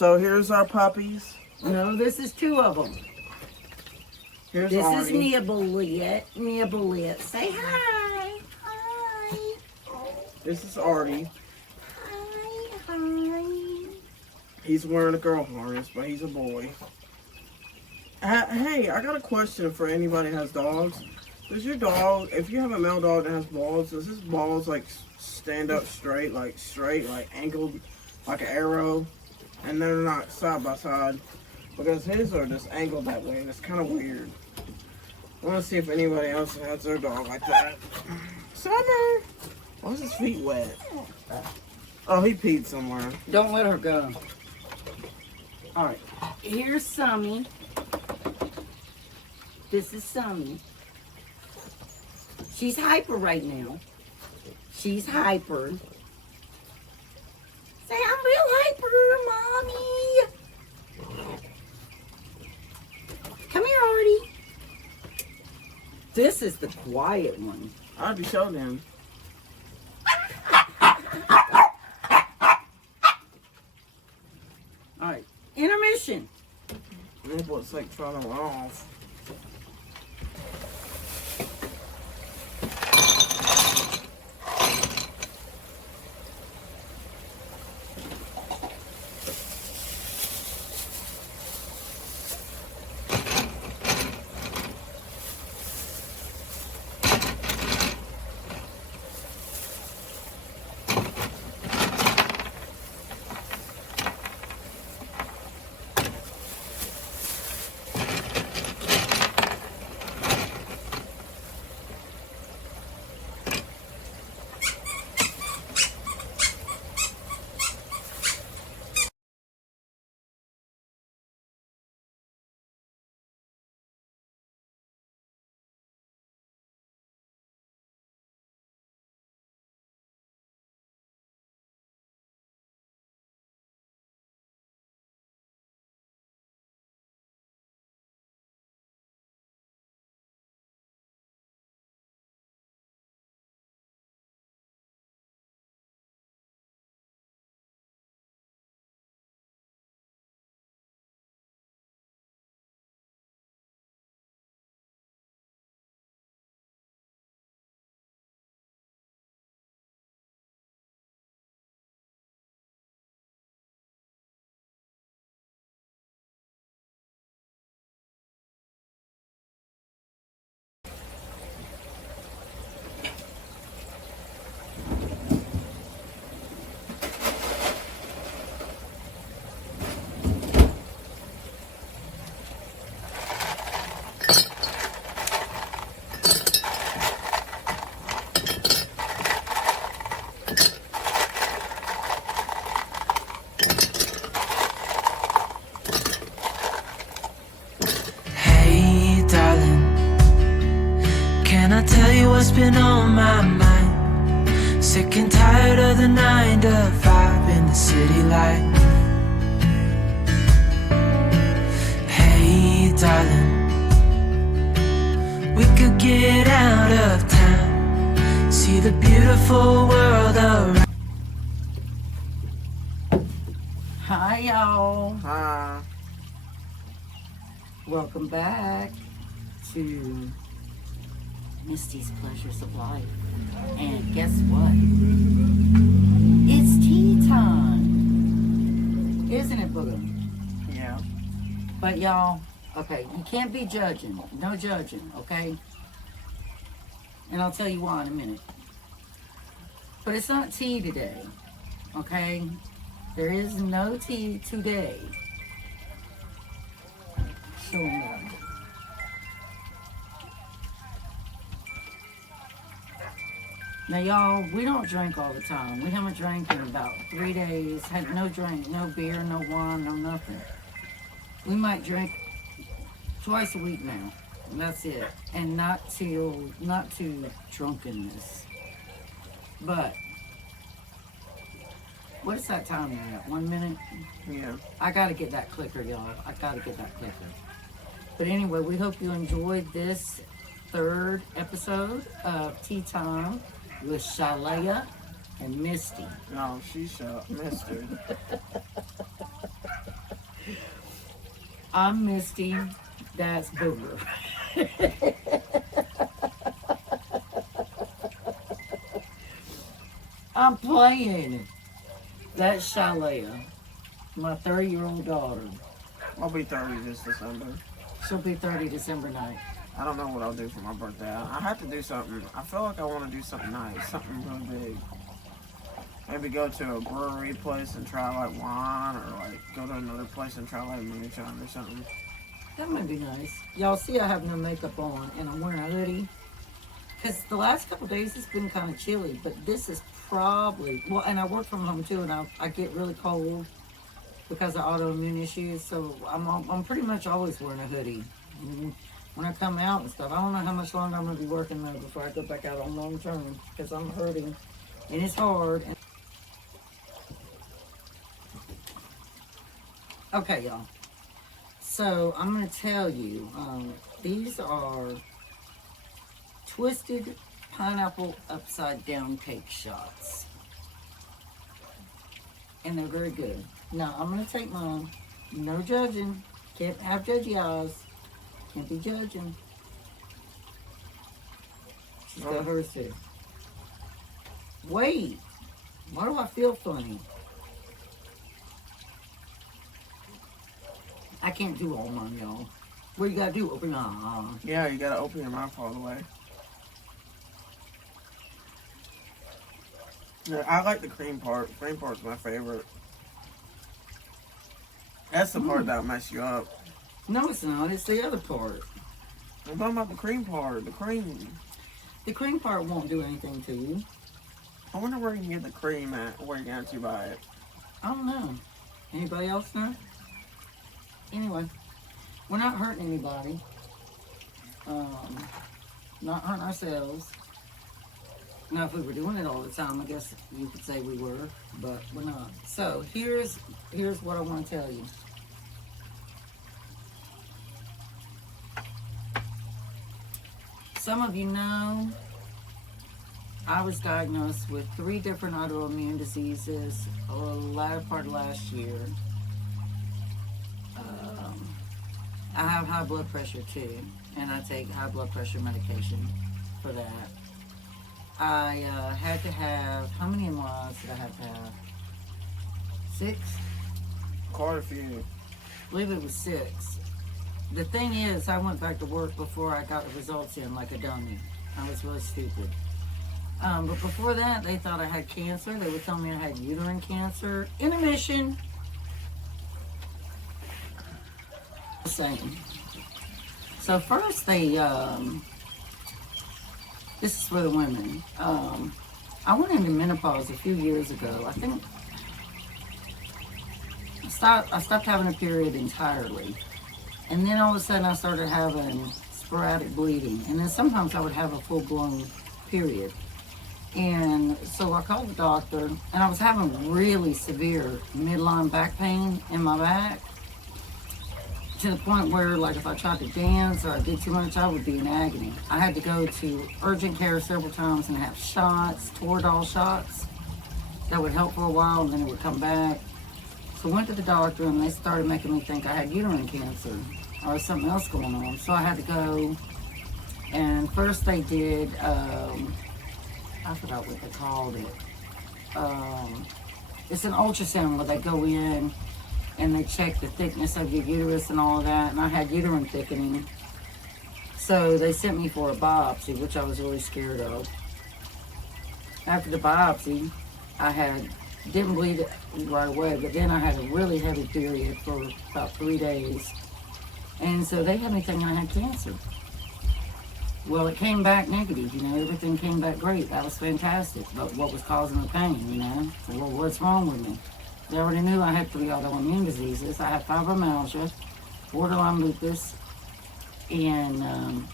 So here's our puppies. No, this is two of them. Here's This Artie. is Nibblelet. Nibblelet. Say hi. Hi. This is Artie. Hi. He's wearing a girl harness, but he's a boy. Hey, I got a question for anybody that has dogs. Does your dog, if you have a male dog that has balls, does his balls like stand up straight, like angled, like an arrow, and they're not side by side? Because his are just angled that way, and it's kind of weird. I want to see if anybody else has their dog like that. Summer! Why is his feet wet? Oh, he peed somewhere. Don't let her go. All right. Here's Summy. This is Summy. She's hyper right now. She's hyper. Say, I'm real hyper, Mommy. Come here, Artie. This is the quiet one. I already showed him. All right. Intermission. Nipple's like trying to run off. what's been on my mind. Sick and tired of the 9 to 5 in the city light. Hey darling, we could get out of town, see the beautiful world around. Hi y'all. Hi. Welcome back to Misty's Pleasures of Life. And guess what? It's tea time. Isn't it, Booga? Yeah. But y'all, okay, you can't be judging. No judging, okay? And I'll tell you why in a minute. But it's not tea today, okay? There is no tea today. Show them that. Now, y'all, we don't drink all the time. We haven't drank in about 3 days. Had no drink, no beer, no wine, no nothing. We might drink twice a week now. And that's it. And not to drunkenness. But what is that time now? 1 minute? Yeah. I gotta get that clicker, y'all. I gotta get that clicker. But anyway, we hope you enjoyed this 3rd episode of Tea Time with Shalaya and Misty. No, she shot Mister. I'm Misty. That's Booger. I'm playing. That's Shalea, my 30-year-old daughter. I'll be 30 this December. She'll be 30 December night. I don't know what I'll do for my birthday. I have to do something. I feel like I want to do something nice, something really big. Maybe go to a brewery place and try like wine, or like go to another place and try like moonshine or something. That might be nice. Y'all see I have no makeup on and I'm wearing a hoodie. Because the last couple of days it's been kind of chilly, but this is probably, well, and I work from home too, and I get really cold because of autoimmune issues, so I'm pretty much always wearing a hoodie. And when I come out and stuff, I don't know how much longer I'm going to be working though before I go back out on long term, because I'm hurting, and it's hard. Okay, y'all. So I'm going to tell you, these are twisted pineapple upside down cake shots. And they're very good. Now, I'm going to take mine. No judging. Can't have judgy eyes. Can't be judging. She's got hers too. Wait. Why do I feel funny? I can't do all mine, y'all. What you gotta do? Open your eye. Yeah, you gotta open your mouth all the way. Yeah, I like the cream part. Cream part's my favorite. That's the part that'll mess you up. No, it's not. It's the other part. I'm talking about the cream part. The cream. The cream part won't do anything to you. I wonder where you can get the cream at. Where you can actually buy it. I don't know. Anybody else know? Anyway, we're not hurting anybody. Not hurting ourselves. Now, if we were doing it all the time, I guess you could say we were, but we're not. So here's what I want to tell you. Some of you know I was diagnosed with 3 different autoimmune diseases the latter part of last year. I have high blood pressure too, and I take high blood pressure medication for that. I had to have, how many MRIs did I have to have? 6? Quite a few. I believe it was 6. The thing is, I went back to work before I got the results in like a dummy. I was really stupid. But before that, they thought I had cancer. They were telling me I had uterine cancer. Intermission. Same. So first they, this is for the women. I went into menopause a few years ago. I think I stopped having a period entirely. And then all of a sudden I started having sporadic bleeding. And then sometimes I would have a full-blown period. And so I called the doctor, and I was having really severe midline back pain in my back, to the point where, like, if I tried to dance or I did too much, I would be in agony. I had to go to urgent care several times and have shots, Toradol shots, that would help for a while, and then it would come back. So I went to the doctor, and they started making me think I had uterine cancer or something else going on. So I had to go, and first they did, I forgot what they called it. It's an ultrasound where they go in and they check the thickness of your uterus and all of that, and I had uterine thickening. So they sent me for a biopsy, which I was really scared of. After the biopsy, didn't bleed right away, but then I had a really heavy period for about 3 days. And so they had me thinking I had cancer. Well, it came back negative, everything came back great. That was fantastic. But what was causing the pain, Well, what's wrong with me? They already knew I had 3 autoimmune diseases. I had fibromyalgia, borderline lupus, and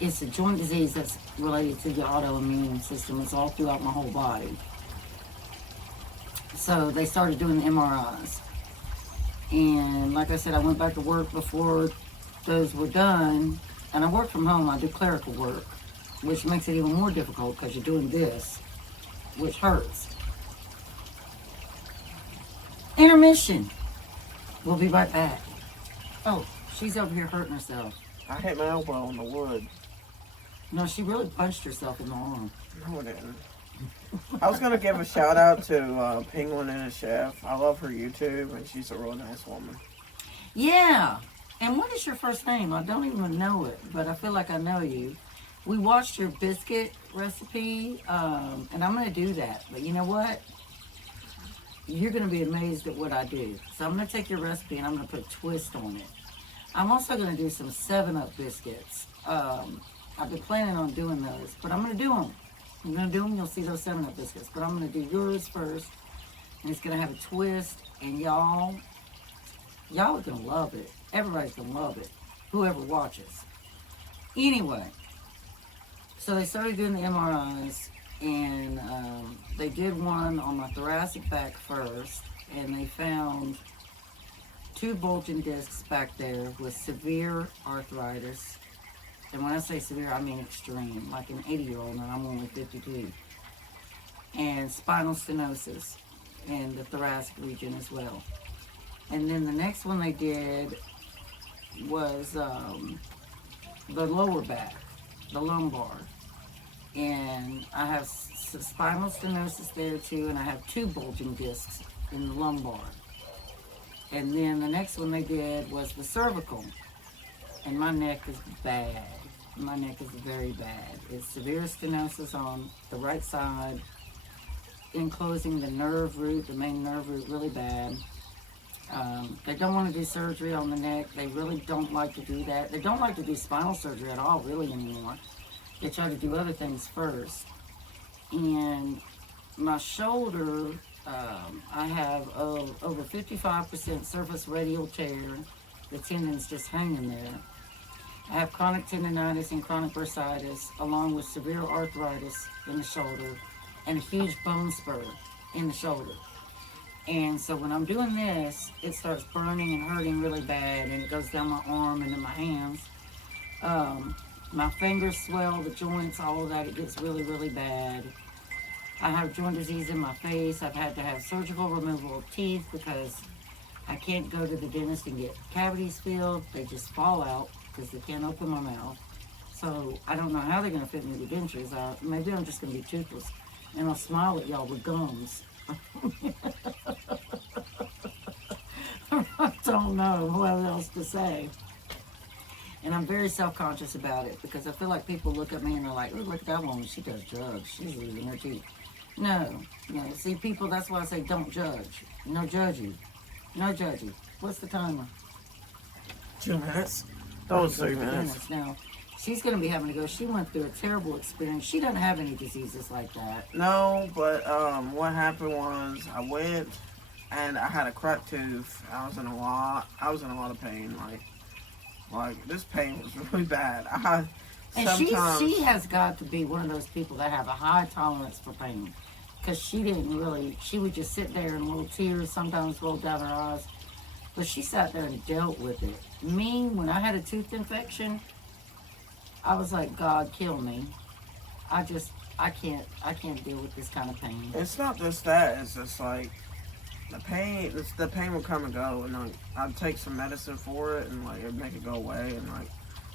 it's a joint disease that's related to the autoimmune system. It's all throughout my whole body. So they started doing the MRIs. And like I said, I went back to work before those were done. And I work from home. I do clerical work, which makes it even more difficult because you're doing this, which hurts. Intermission. We'll be right back. Oh, she's over here hurting herself. I hit my elbow on the wood. No, she really punched herself in the arm. No, I didn't. I was gonna give a shout out to Penguin and a Chef. I love her YouTube, and she's a real nice woman. Yeah. And what is your first name? I don't even know it, but I feel like I know you. We watched your biscuit recipe, and I'm going to do that. But you know what? You're going to be amazed at what I do. So I'm going to take your recipe and I'm going to put a twist on it. I'm also going to do some 7-Up biscuits. I've been planning on doing those, but I'm going to do them. I'm going to do them. You'll see those 7-Up biscuits. But I'm going to do yours first, and it's going to have a twist. And y'all are going to love it. Everybody's going to love it, whoever watches. Anyway, so they started doing the MRIs, and they did one on my thoracic back first, and they found 2 bulging discs back there with severe arthritis. And when I say severe, I mean extreme, like an 80-year-old, and I'm only 52. And spinal stenosis in the thoracic region as well. And then the next one they did was the lower back, the lumbar. And I have spinal stenosis there too, and I have 2 bulging discs in the lumbar. And then the next one they did was the cervical. And my neck is bad. My neck is very bad. It's severe stenosis on the right side, enclosing the nerve root, the main nerve root, really bad. They don't want to do surgery on the neck. They really don't like to do that. They don't like to do spinal surgery at all, really, anymore. They try to do other things first. And my shoulder, I have over 55% surface radial tear. The tendon's just hanging there. I have chronic tendonitis and chronic bursitis, along with severe arthritis in the shoulder and a huge bone spur in the shoulder. And so when I'm doing this, it starts burning and hurting really bad, and it goes down my arm and then my hands. My fingers swell, the joints, all of that, it gets really, really bad. I have joint disease in my face. I've had to have surgical removal of teeth because I can't go to the dentist and get cavities filled. They just fall out because they can't open my mouth. So I don't know how they're going to fit me with dentures. Maybe I'm just going to be toothless, and I'll smile at y'all with gums. I don't know what else to say. And I'm very self-conscious about it because I feel like people look at me and they're like, oh, look at that woman, she does drugs. She's losing her teeth. No. See, people, that's why I say don't judge. No judgy. No judgy. What's the timer? 2 minutes. That was 3 minutes. Now, she's going to be having to go. She went through a terrible experience. She doesn't have any diseases like that. No, but what happened was I went and I had a cracked tooth. I was in a lot of pain. Like this pain was really bad. And she has got to be one of those people that have a high tolerance for pain, because she would just sit there and little tears sometimes rolled down her eyes. But she sat there and dealt with it. Me, when I had a tooth infection, I was like, God, kill me. I can't deal with this kind of pain. It's not just that. It's just like the pain would come and go, and like I'd take some medicine for it, and like it'd make it go away, and like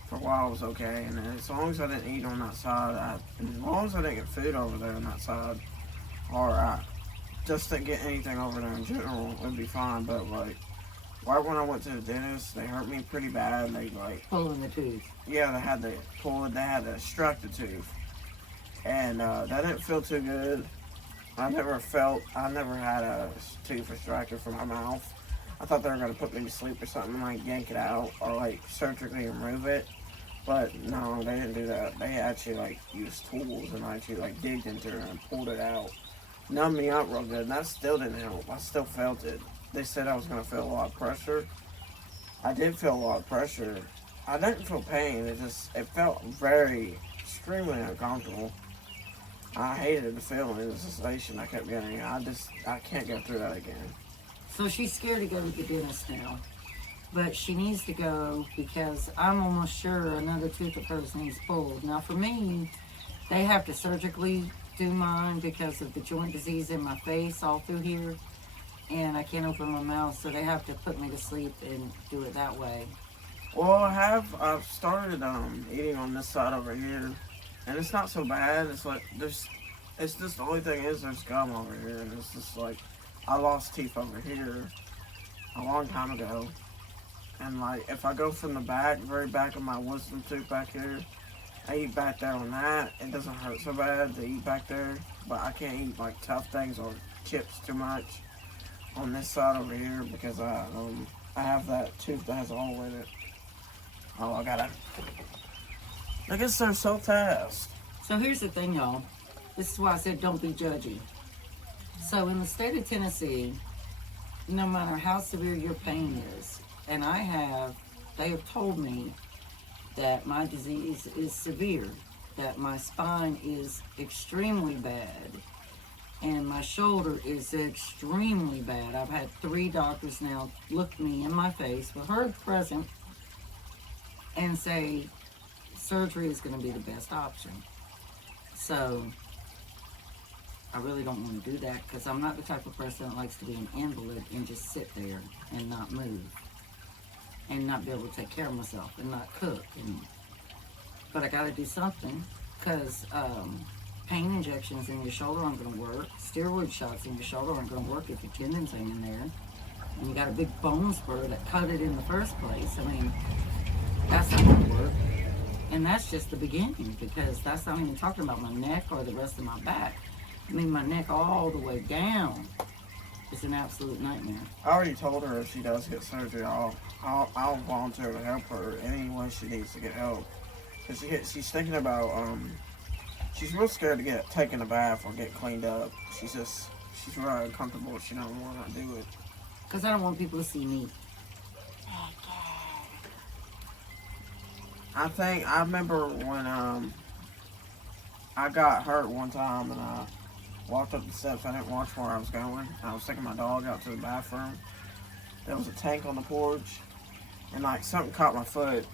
for a while it was okay. And then as long as I didn't eat on that side, as long as I didn't get food over there on that side, or just to get anything over there in general, it'd be fine. But like right when I went to the dentist, they hurt me pretty bad. They like pulling the tooth. Yeah, they had to extract the tooth, and that didn't feel too good. I never had a tooth extracted from my mouth. I thought they were going to put me to sleep or something, like yank it out or like surgically remove it. But no, they didn't do that. They actually like used tools and actually like digged into it and pulled it out. Numbed me up real good, and that still didn't help. I still felt it. They said I was going to feel a lot of pressure. I did feel a lot of pressure. I didn't feel pain. It felt extremely uncomfortable. I hated the feeling, the sensation I kept getting. I can't go through that again. So she's scared to go to the dentist now. But she needs to go because I'm almost sure another tooth of hers needs pulled. Now for me, they have to surgically do mine because of the joint disease in my face all through here. and I can't open my mouth, so they have to put me to sleep and do it that way. Well, I've started eating on this side over here, and it's not so bad. It's like it's just the only thing is there's gum over here, and it's just like I lost teeth over here a long time ago, and like if I go from the back, very back of my wisdom tooth back here, I eat back there on that. It doesn't hurt so bad to eat back there, but I can't eat like tough things or chips too much on this side over here because I have that tooth that has a hole in it. Oh, I guess they're so fast. So here's the thing, y'all. This is why I said don't be judgy. So in the state of Tennessee, no matter how severe your pain is, and they have told me that my disease is severe, that my spine is extremely bad, and my shoulder is extremely bad. I've had 3 doctors now look me in my face with her present and say surgery is going to be the best option. So I really don't want to do that because I'm not the type of person that likes to be an invalid and just sit there and not move and not be able to take care of myself and not cook. But I got to do something because pain injections in your shoulder aren't going to work. Steroid shots in your shoulder aren't going to work if your tendons ain't in there. And you got a big bone spur that cut it in the first place. I mean, that's not going to work. And that's just the beginning because that's not even talking about my neck or the rest of my back. I mean, my neck all the way down is an absolute nightmare. I already told her if she does get surgery, I'll volunteer to help her any way she needs to get help. Cause she's thinking about she's real scared to get taken a bath or get cleaned up. She's really uncomfortable. She don't want to do it. Cause I don't want people to see me. I remember when I got hurt one time and I walked up the steps. I didn't watch where I was going. I was taking my dog out to the bathroom. There was a tank on the porch, and like something caught my foot.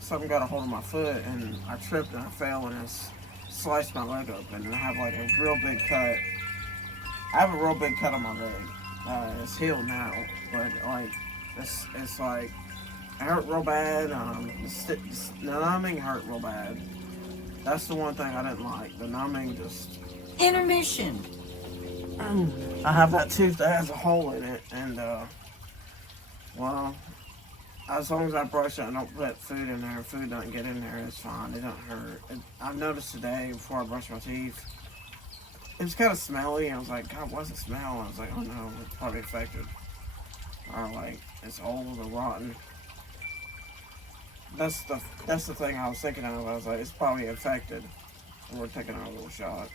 Something got a hold of my foot, and I tripped and I fell and it sliced my leg open. And I have like a real big cut. I have a real big cut on my leg. It's healed now, but like it's like. It hurt real bad. The numbing hurt real bad. That's the one thing I didn't like. The numbing just... Intermission. I have that tooth that has a hole in it. And, well, as long as I brush it and don't put food in there, food doesn't get in there, it's fine. It doesn't hurt. I've noticed today, before I brushed my teeth, it was kind of smelly. I was like, God, what's it smell? I was like, oh no, it's probably infected. Or like, it's old or rotten. That's the thing I was thinking of. I was like, it's probably infected. And we're taking a little shot.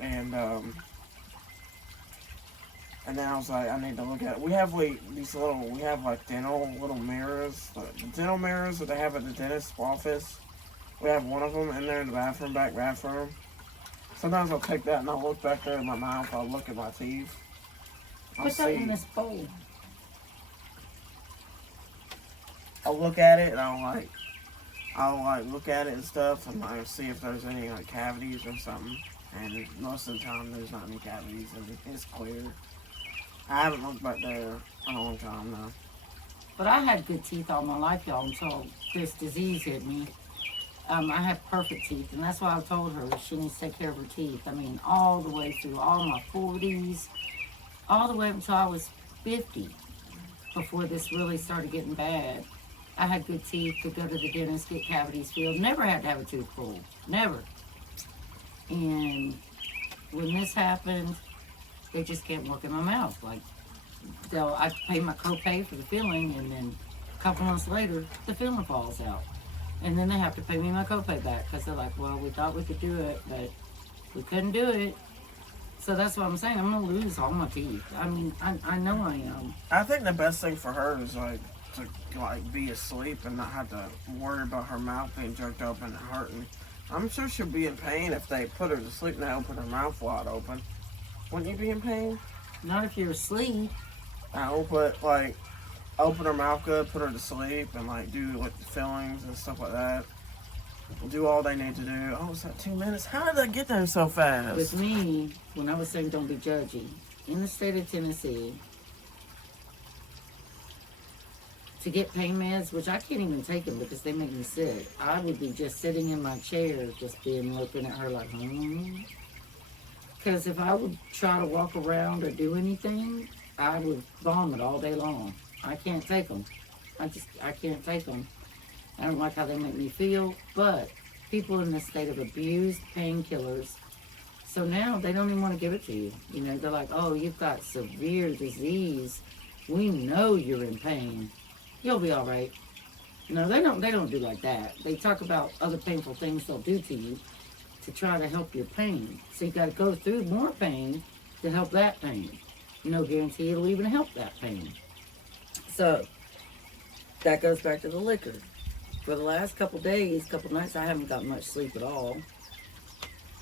And then I was like, I need to look at it. We have like dental little mirrors. The dental mirrors that they have at the dentist's office. We have one of them in there in the back bathroom. Sometimes I'll take that and I'll look back there in my mouth. I'll look at my teeth. Put that in this bowl. I'll look at it and I'll look at it and stuff and I'll see if there's any like cavities or something. And most of the time there's not any cavities and it's clear. I haven't looked back there in a long time though. But I had good teeth all my life, y'all, until this disease hit me. I have perfect teeth, and that's why I told her she needs to take care of her teeth. I mean, all the way through all my 40s, all the way up until I was 50, before this really started getting bad. I had good teeth, could go to the dentist, get cavities filled. Never had to have a tooth pulled. Never. And when this happened, they just can't work in my mouth. Like, I pay my copay for the filling, and then a couple months later, the filling falls out. And then they have to pay me my copay back because they're like, well, we thought we could do it, but we couldn't do it. So that's what I'm saying. I'm going to lose all my teeth. I mean, I know I am. I think the best thing for her is like to like be asleep and not have to worry about her mouth being jerked open and hurting. I'm sure she'll be in pain if they put her to sleep and they open her mouth wide open. Wouldn't you be in pain? Not if you're asleep. No, but like open her mouth good, put her to sleep, and like do like the fillings and stuff like that. Do all they need to do. Oh, is that 2 minutes? How did that get there so fast? With me, when I was saying don't be judgy, in the state of Tennessee to get pain meds, which I can't even take them because they make me sick. I would be just sitting in my chair, just being looking at her like, Because if I would try to walk around or do anything, I would vomit all day long. I can't take them. I can't take them. I don't like how they make me feel, but people in the state of abused painkillers, so now they don't even want to give it to you. You know, they're like, oh, you've got severe disease. We know you're in pain. You'll be all right. No, they don't do like that. They talk about other painful things they'll do to you to try to help your pain. So you got to go through more pain to help that pain. No guarantee it'll even help that pain. So that goes back to the liquor. For the last couple days, couple nights, I haven't got much sleep at all.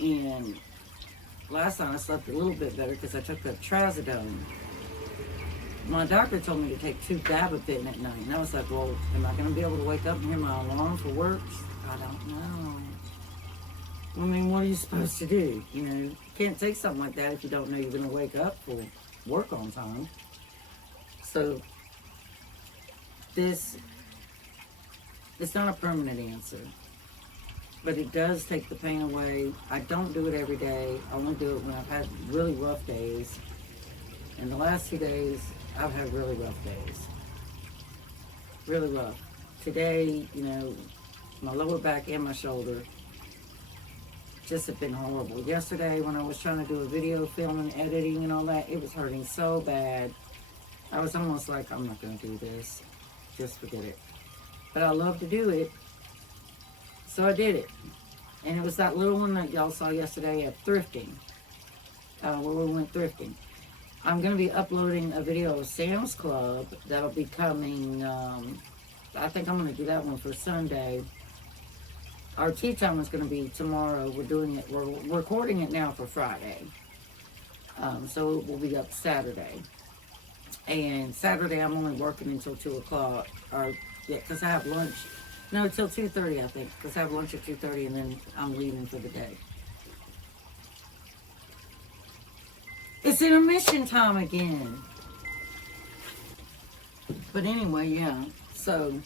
And last night I slept a little bit better because I took the trazodone. My doctor told me to take 2 gabapentin at night. And I was like, well, am I going to be able to wake up and hear my alarm for work? I don't know. I mean, what are you supposed to do? You know, you can't take something like that if you don't know you're going to wake up for work on time. So it's not a permanent answer, but it does take the pain away. I don't do it every day. I only do it when I've had really rough days. And the last 2 days, I've had really rough days. Really rough. Today, you know, my lower back and my shoulder just have been horrible. Yesterday, when I was trying to do a video, filming, editing, and all that, it was hurting so bad. I was almost like, I'm not going to do this. Just forget it. But I love to do it, so I did it. And it was that little one that y'all saw yesterday at thrifting, where we went thrifting. I'm going to be uploading a video of Sam's Club that'll be coming, I think I'm going to do that one for Sunday. Our tea time is going to be tomorrow. We're recording it now for Friday. So it will be up Saturday. And Saturday I'm only working until 2 o'clock, or yeah, because I have lunch. No, till 2:30 I think, because I have lunch at 2:30 and then I'm leaving for the day. It's intermission time again. But anyway, yeah. So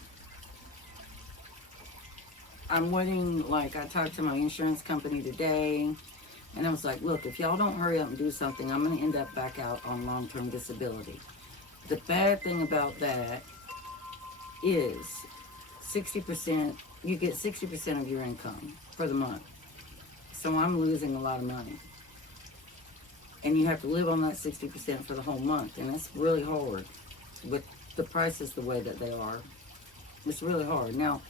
I'm waiting. Like, I talked to my insurance company today, and I was like, look, if y'all don't hurry up and do something, I'm going to end up back out on long-term disability. The bad thing about that is 60%, you get 60% of your income for the month. So I'm losing a lot of money. And you have to live on that 60% for the whole month. And it's really hard with the prices the way that they are. It's really hard. Now,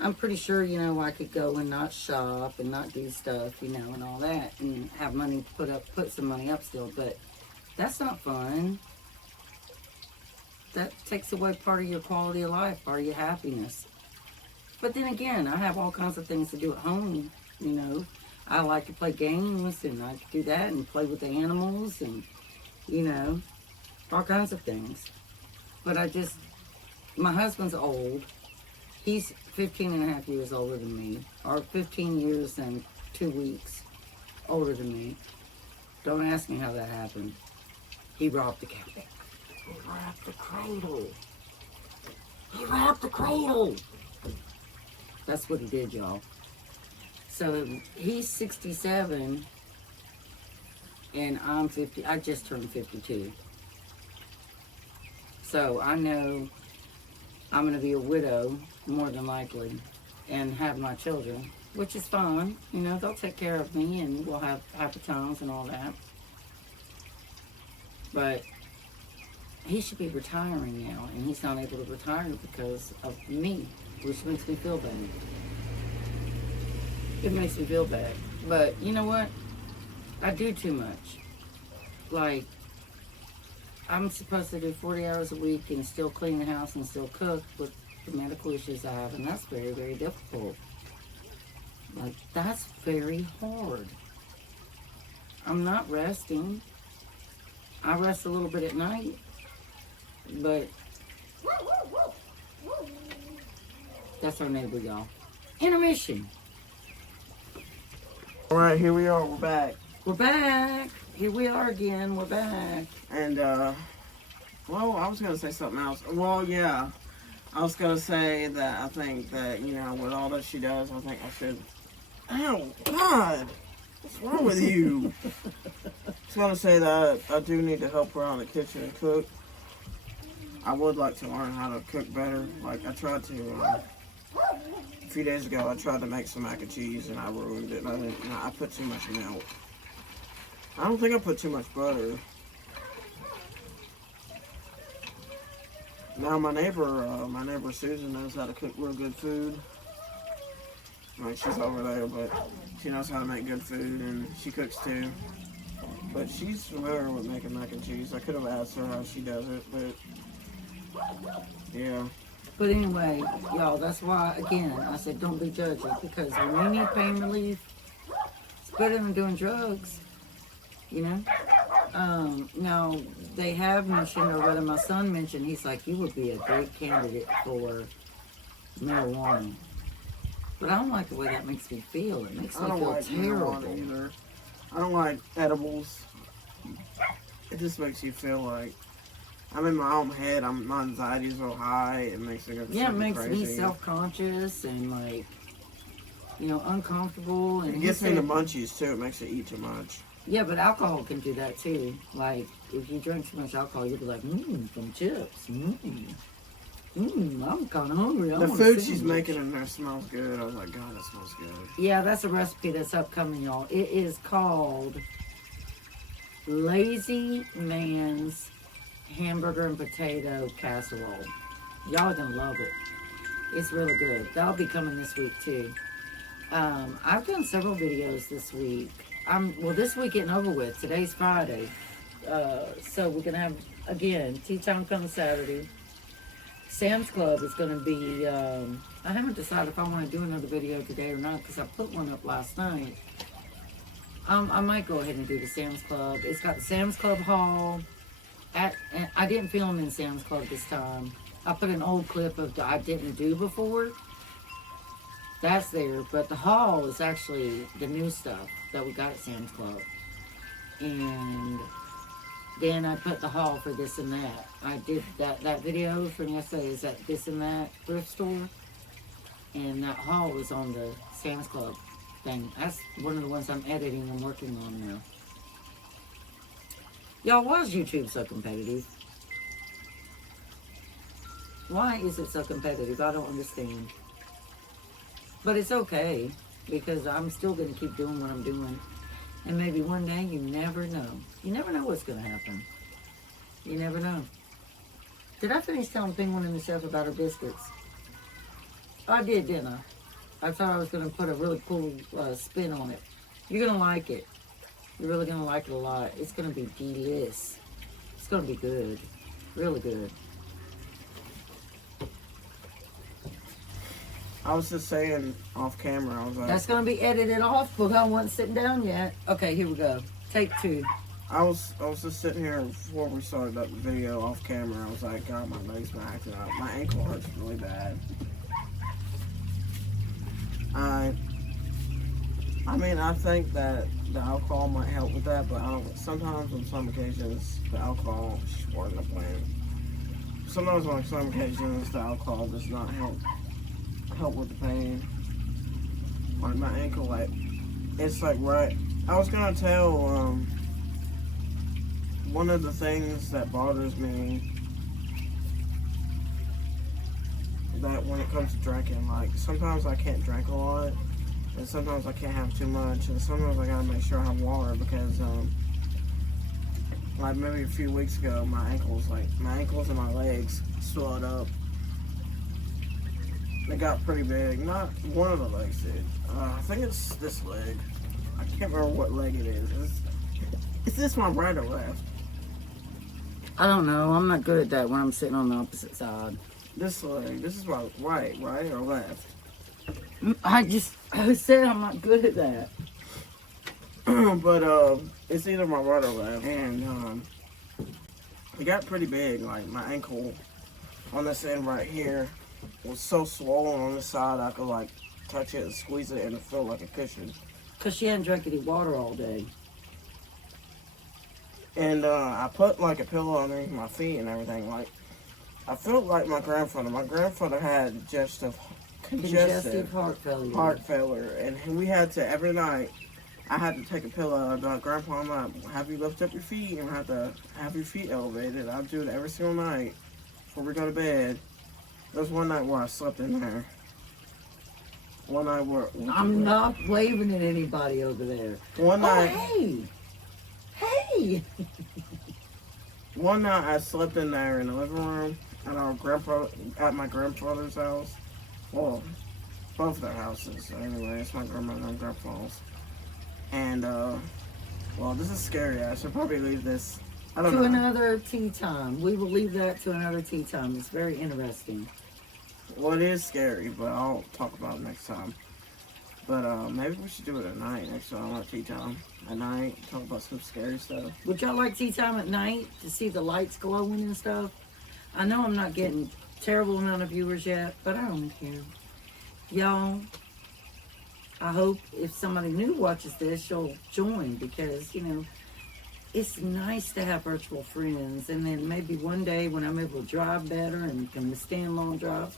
I'm pretty sure, you know, I could go and not shop and not do stuff, you know, and all that, and have money to put some money up still. But that's not fun. That takes away part of your quality of life, part of your happiness. But then again, I have all kinds of things to do at home, you know. I like to play games, and I do that, and play with the animals, and, you know, all kinds of things. But my husband's old. He's 15 and a half years older than me, or 15 years and 2 weeks older than me. Don't ask me how that happened. He robbed the cabinet. He robbed the cradle. He robbed the cradle. That's what he did, y'all. So he's 67 and I'm 50. I just turned 52. So I know I'm going to be a widow, more than likely, and have my children, which is fine. You know, they'll take care of me, and we'll have happy times and all that. But he should be retiring now, and he's not able to retire because of me, which makes me feel bad. It makes me feel bad. But you know what? I do too much. Like, I'm supposed to do 40 hours a week and still clean the house and still cook with the medical issues I have, and that's very, very difficult. Like, that's very hard. I'm not resting. I rest a little bit at night, but that's our neighbor, y'all. Intermission. All right, here we are. We're back. We're back. Here we are again. We're back. And, well, I was going to say something else. Well, yeah. I was going to say that I think that, you know, with all that she does, I think I should... Ow, God! What's wrong with you? I was going to say that I do need to help her out in the kitchen and cook. I would like to learn how to cook better. Like, I tried to... a few days ago, I tried to make some mac and cheese, and I ruined it. I put too much milk. I don't think I put too much butter. Now my neighbor Susan knows how to cook real good food. Like, she's over there, but she knows how to make good food, and she cooks too. But she's familiar with making mac and cheese. I could have asked her how she does it, but yeah. But anyway, y'all, that's why, again, I said don't be judgy, because when you need pain relief, it's better than doing drugs, you know? Now, they have mentioned, or rather my son mentioned, he's like, you would be a great candidate for marijuana. But I don't like the way that makes me feel. It makes me feel terrible. Either. I don't like edibles. It just makes you feel like I'm in my own head. My anxiety's so high. It makes me go it makes crazy. me self-conscious and like, you know, uncomfortable. And it gives me the munchies too. It makes you eat too much. Yeah, but alcohol can do that too. Like, if you drink too much alcohol, you'll be like, some chips. I'm kind of hungry. The food she's making in there smells good. I was like, God, that smells good. Yeah, that's a recipe that's upcoming, y'all. It is called Lazy Man's Hamburger and Potato Casserole. Y'all are going to love it. It's really good. That'll be coming this week, too. I've done several videos this week. Well, this week getting over with. Today's Friday. So we're going to have, again, tea time coming Saturday. Sam's Club is going to be, I haven't decided if I want to do another video today or not, because I put one up last night. I might go ahead and do the Sam's Club. It's got the Sam's Club haul. I didn't film in Sam's Club this time. I put an old clip of the I didn't do before. That's there, but the haul is actually the new stuff that we got at Sam's Club. And then I put the haul for this and that. I did that video from yesterday is at this and that thrift store. And that haul was on the Sam's Club thing. That's one of the ones I'm editing and working on now. Y'all, why is YouTube so competitive? Why is it so competitive? I don't understand. But it's okay, because I'm still going to keep doing what I'm doing. And maybe one day, you never know. You never know what's going to happen. You never know. Did I finish telling Penguin and the chef about her biscuits? I did, didn't I? I thought I was going to put a really cool spin on it. You're going to like it. You're really going to like it a lot. It's going to be delicious. It's going to be good. Really good. I was just saying off camera, I was like... That's going to be edited off, but I wasn't sitting down yet. Okay, here we go. Take 2. I was just sitting here before we started that video off camera. I was like, God, my legs been acting up. My ankle hurts really bad. I mean, I think that the alcohol might help with that, but sometimes on some occasions, the alcohol, she's pouring the plan. Sometimes on some occasions, the alcohol does not help with the pain. Like my ankle, like, it's like right. I was gonna tell, one of the things that bothers me, that when it comes to drinking, like, sometimes I can't drink a lot, and sometimes I can't have too much, and sometimes I gotta make sure I have water, because, like, maybe a few weeks ago, my ankles and my legs swelled up. They got pretty big. Not one of the legs did. I think it's this leg. I can't remember what leg it is. Is this my right or left? I don't know. I'm not good at that when I'm sitting on the opposite side. This leg. This is my right or left? I said I'm not good at that. But it's either my right or left, and it got pretty big. Like my ankle on this end right here was so swollen on this side, I could like touch it and squeeze it, and it felt like a cushion. Cause she hadn't drank any water all day. And I put like a pillow underneath my feet and everything. Like, I felt like my grandfather. My grandfather had just a congestive heart failure. and we had to every night. I had to take a pillow. I'd be like, Grandpa, I'm not have you lift up your feet and have to have your feet elevated. I'd do it every single night before we go to bed. There was one night where I slept in there. One night where I'm not waving at anybody over there. One night. Oh, hey. One night I slept in there in the living room at my grandfather's house. Well, both their houses. Anyway, it's my grandma and grandpa's. And well, this is scary. I should probably leave this. I don't know. To another tea time. We will leave that to another tea time. It's very interesting. Well, it is scary, but I'll talk about it next time. But maybe we should do it at night next time, like tea time. At night, talk about some scary stuff. Would y'all like tea time at night to see the lights glowing and stuff? I know I'm not getting terrible amount of viewers yet, but I don't care. Y'all, I hope if somebody new watches this, you'll join because, you know, it's nice to have virtual friends. And then maybe one day when I'm able to drive better and can stand long drives,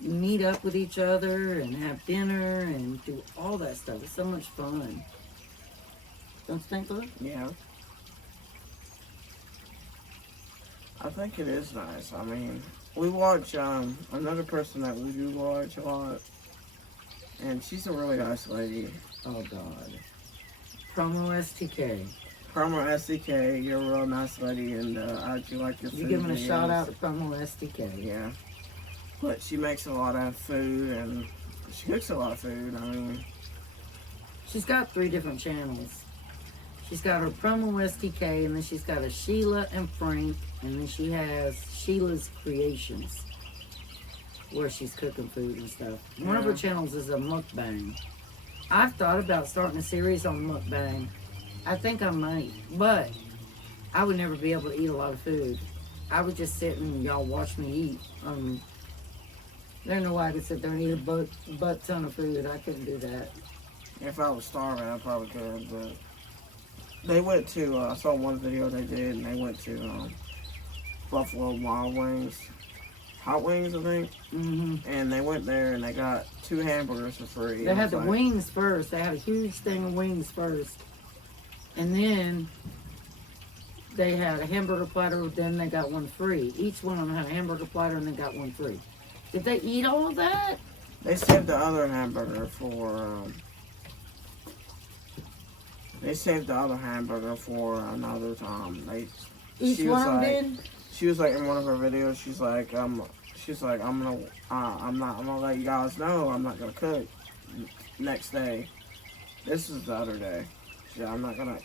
meet up with each other and have dinner and do all that stuff. It's so much fun. Don't you think so? Yeah. I think it is nice. I mean, we watch another person that we do watch a lot, and she's a really nice lady. Oh, God. Promo STK. Promo SDK, you're a real nice lady, and I do like your food. You're giving a videos. shout out to Promo STK. Yeah. But she makes a lot of food, and she cooks a lot of food. I mean, She's got 3 different channels. She's got her Promo STK, and then she's got a Sheila and Frank, and then she has Sheila's Creations, where she's cooking food and stuff. One of her channels is a mukbang. I've thought about starting a series on mukbang. I think I might, but I would never be able to eat a lot of food. I would just sit and y'all watch me eat. There's no way I could sit there and eat a butt ton of food. I couldn't do that. if I was starving, I probably could, but they went to, I saw one video they did, and they went to Buffalo Wild Wings, Hot Wings, I think, and they went there and they got 2 hamburgers for free. They had the wings first. They had a huge thing of wings first. And then they had a hamburger platter, then they got one free. Each one of them had a hamburger platter and they got one free. Did they eat all of that? They saved the other hamburger for, another time. Each one of them did? She was like, in one of her videos, she's like, I'm gonna let you guys know I'm not gonna cook next day. This is the other day. She said, I'm not gonna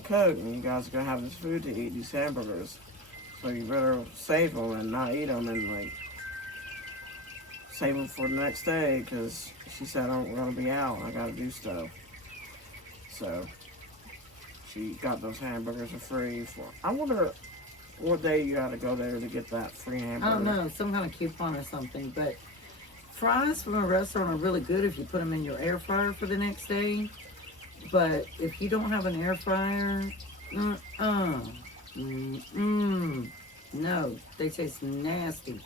cook, and you guys are gonna have this food to eat, these hamburgers. So you better save them and not eat them, and like save them for the next day, because she said I'm gonna be out. I gotta do stuff. So she got those hamburgers for free. I wonder what day you gotta go there to get that free hamburger. I don't know, some kind of coupon or something. But fries from a restaurant are really good if you put them in your air fryer for the next day. But if you don't have an air fryer, no, they taste nasty.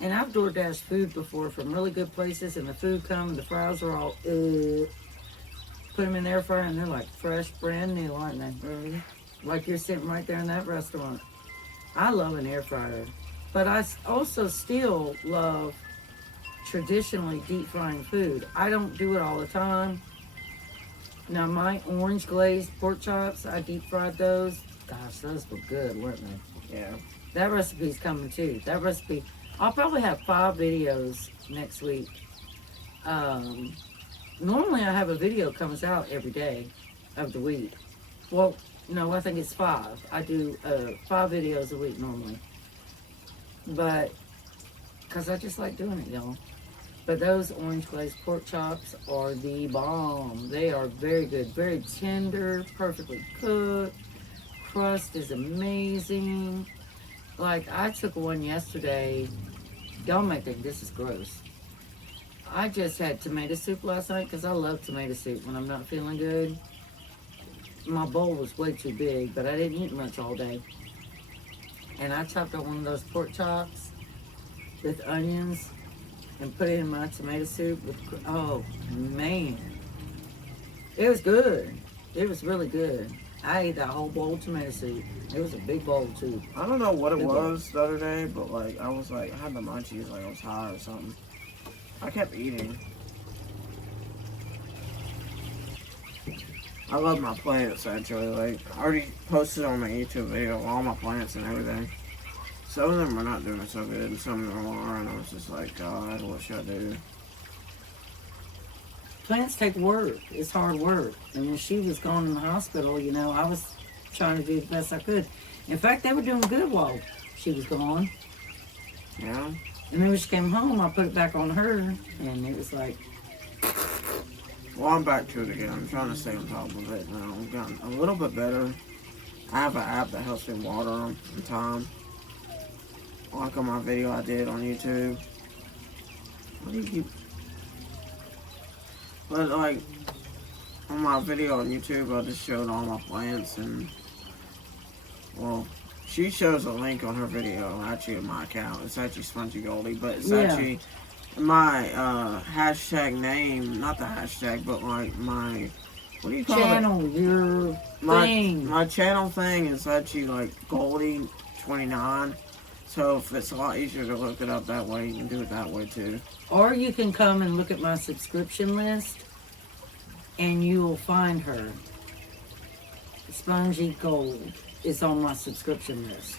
And I've DoorDashed food before from really good places, and the food comes, the fries are all, put them in the air fryer, and they're like fresh, brand new, aren't they? Like you're sitting right there in that restaurant. I love an air fryer, but I also still love traditionally deep frying food. I don't do it all the time. Now my orange glazed pork chops, I deep fried those. Gosh, those were good, weren't they? Yeah. That recipe's coming too. That recipe, I'll probably have 5 videos next week. Normally I have a video comes out every day of the week. Well, no, I think it's 5. I do 5 videos a week normally. But, because I just like doing it, y'all. But those orange glazed pork chops are the bomb. They are very good, very tender, perfectly cooked. Crust is amazing. Like, I took one yesterday. Y'all might think this is gross. I just had tomato soup last night because I love tomato soup when I'm not feeling good. my bowl was way too big, but I didn't eat much all day. And I chopped up one of those pork chops with onions and put it in my tomato soup with, oh man. It was good. It was really good. I ate that whole bowl of tomato soup. It was a big bowl too. I don't know what it was the other day, but like I was like, I had the munchies, like I was high or something. I kept eating. I love my plants actually. Like I already posted on my YouTube video all my plants and everything. Some of them are not doing so good, and some of them are, and I was just like, God, what should I do? Plants take work. It's hard work. And when she was gone in the hospital, you know, I was trying to do the best I could. In fact, they were doing good while she was gone. Yeah. And then when she came home, I put it back on her, and it was like... Well, I'm back to it again. I'm trying to stay on top of it now. I've gotten a little bit better. I have an app that helps me water them in time. Like on my video I did on YouTube. What do you keep... But like, on my video on YouTube, I just showed all my plants and... Well, she shows a link on her video, actually in my account. It's actually Spongy Goldie, but it's actually my hashtag name, not the hashtag, but like my... What do you call channel, it? your thing. My channel thing is actually like Goldie29. So if it's a lot easier to look it up that way, you can do it that way too. Or you can come and look at my subscription list, and you will find her. Spongy Gold is on my subscription list,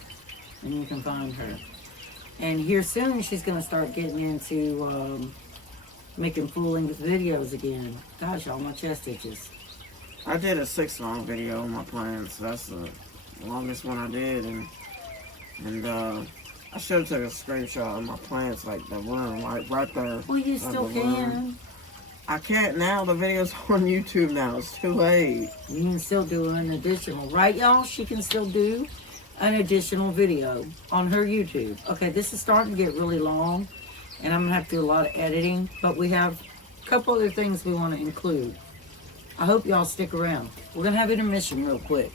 and you can find her. And here soon, she's going to start getting into making full-length videos again. Gosh, all my chest itches. I did a 6-long video on my plants. That's the longest one I did, and I should have took a screenshot of my plants, like the room, like right there. Well, you still can. I can't now. The video's on YouTube now. It's too late. You can still do an additional, right, y'all? She can still do an additional video on her YouTube. Okay, this is starting to get really long, and I'm gonna have to do a lot of editing, but we have a couple other things we want to include. I hope y'all stick around. We're gonna have intermission real quick.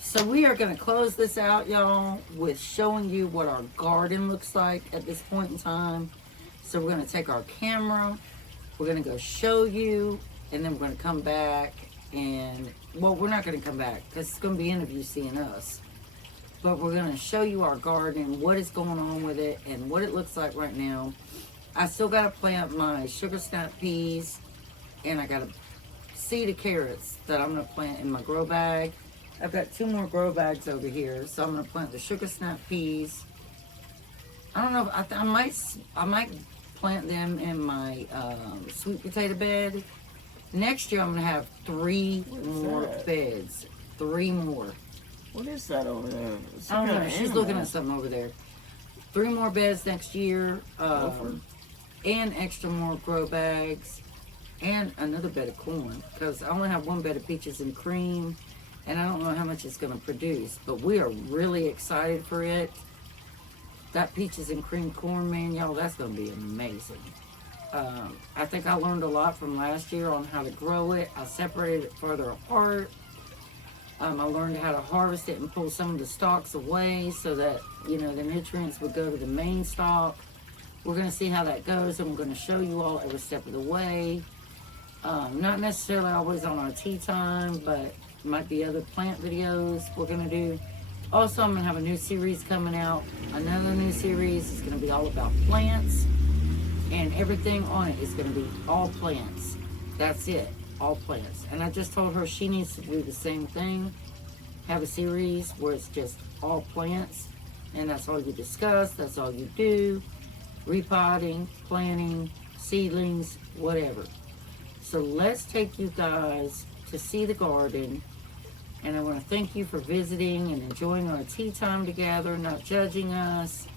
So we are going to close this out, y'all, with showing you what our garden looks like at this point in time. So we're going to take our camera, we're going to go show you, and then we're going to come back and, well, we're not going to come back because it's going to be interview seeing us. But we're going to show you our garden, what is going on with it, and what it looks like right now. I still got to plant my sugar snap peas, and I got a seed of carrots that I'm going to plant in my grow bag. I've got 2 more grow bags over here, so I'm going to plant the sugar snap peas. I don't know, I might plant them in my sweet potato bed. Next year I'm going to have 3 more beds. 3 more. What is that over there? I don't know, she's looking at something over there. 3 more beds next year, and extra more grow bags, and another bed of corn, because I only have 1 bed of peaches and cream. And I don't know how much it's going to produce, but we are really excited for it. That peaches and cream corn, man, y'all, that's going to be amazing. I think I learned a lot from last year on how to grow it. I separated it further apart. I learned how to harvest it and pull some of the stalks away so that, you know, the nutrients would go to the main stalk. We're going to see how that goes, and we're going to show you all every step of the way. Not necessarily always on our tea time, but might be other plant videos we're going to do. Also, I'm going to have a new series coming out. Another new series is going to be all about plants. And everything on it is going to be all plants. That's it. All plants. And I just told her she needs to do the same thing. Have a series where it's just all plants. And that's all you discuss. That's all you do. Repotting, planting, seedlings, whatever. So let's take you guys to see the garden. And I want to thank you for visiting and enjoying our tea time together, not judging us.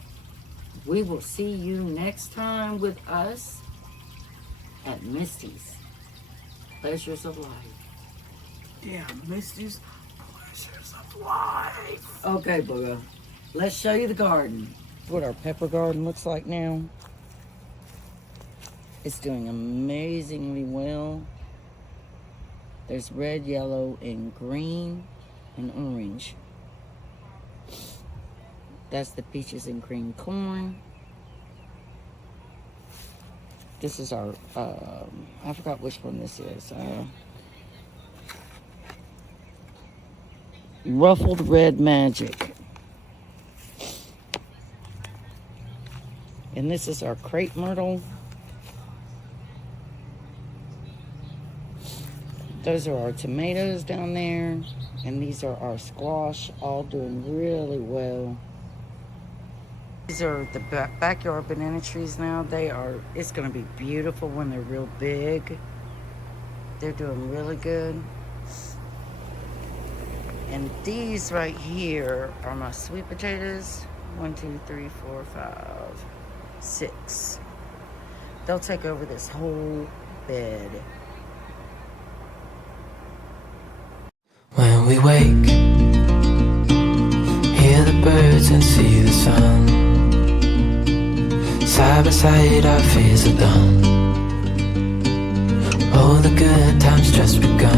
We will see you next time with us at Misty's Pleasures of Life. Yeah, Misty's Pleasures of Life. Okay, Booga. Let's show you the garden. What our pepper garden looks like now. It's doing amazingly well. There's red, yellow, and green, and orange. That's the peaches and cream corn. This is our, I forgot which one this is. Ruffled Red Magic. And this is our crepe myrtle. Those are our tomatoes down there. And these are our squash, all doing really well. These are the backyard banana trees now. It's going to be beautiful when they're real big. They're doing really good. And these right here are my sweet potatoes. 1, 2, 3, 4, 5, 6. They'll take over this whole bed. When we wake, hear the birds and see the sun. Side by side our fears are done. Oh, the good times just begun.